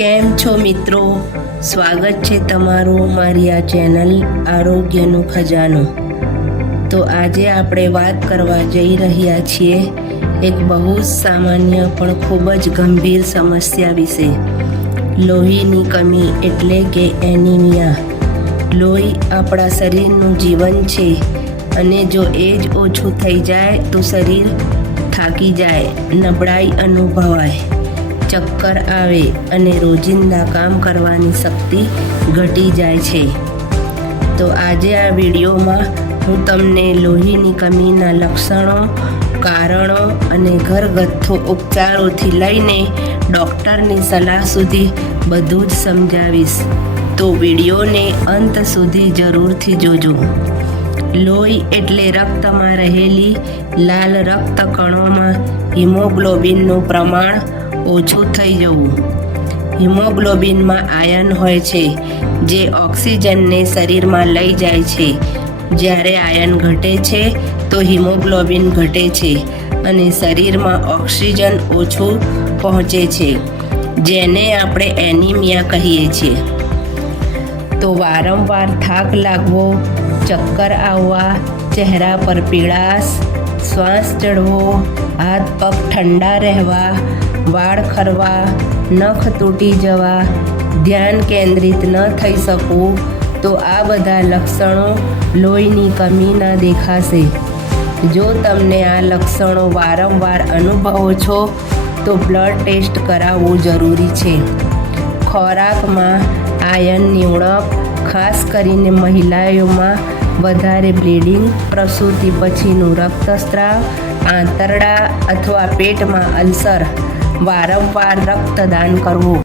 કેમ છો મિત્રો? સ્વાગત છે તમારું મારી આ ચેનલ આરોગ્યનો ખજાનો. તો આજે આપણે વાત કરવા જઈ રહ્યા છીએ એક બહુ જ સામાન્ય પણ ખૂબ જ ગંભીર સમસ્યા વિશે. લોહીની કમી એટલે કે એનિમિયા. લોહી આપણા શરીરનું જીવન છે અને જો એ જ ઓછું થઈ જાય તો શરીર થાકી જાય, નબળાઈ અનુભવાય, ચક્કર આવે અને રોજિંદા કામ કરવાની શક્તિ ઘટી જાય છે. તો આજે આ વિડીયોમાં હું તમને લોહીની કમીના લક્ષણો, કારણો અને ઘરગથ્થુ ઉપચારોથી લઈને ડૉક્ટરની સલાહ સુધી બધું જ સમજાવીશ. તો વિડીયોને અંત સુધી જરૂરથી જોજો. લોહી એટલે રક્તમાં રહેલી લાલ રક્તકણોમાં હિમોગ્લોબિનનું પ્રમાણ ઓછું થઈ જવું. હિમોગ્લોબિનમાં આયર્ન હોય છે જે ઓક્સિજનને શરીરમાં લઈ જાય છે. જ્યારે આયર્ન ઘટે છે તો હિમોગ્લોબિન ઘટે છે અને શરીરમાં ઓક્સિજન ઓછું પહોંચે છે, જેને આપણે એનિમિયા કહીએ છીએ. તો વારંવાર થાક લાગવો, ચક્કર આવવા, ચહેરા પર પીળાશ, શ્વાસ ચડવો, હાથ પગ ઠંડા રહેવા, વાળ ખરવા, નખ તૂટી જવા, ધ્યાન કેન્દ્રિત ન થઈ શકવું, તો આ બધા લક્ષણો લોહીની કમીના દેખાશે. જો તમને આ લક્ષણો વારંવાર અનુભવો છો તો બ્લડ ટેસ્ટ કરાવવું જરૂરી છે. ખોરાકમાં આયર્નની ઉણપ, ખાસ કરીને મહિલાઓમાં વધારે બ્લીડિંગ, પ્રસૂતિ પછીનું રક્તસ્રાવ, આંતરડા અથવા પેટમાં અલ્સર, વારંવાર રક્તદાન કરવું.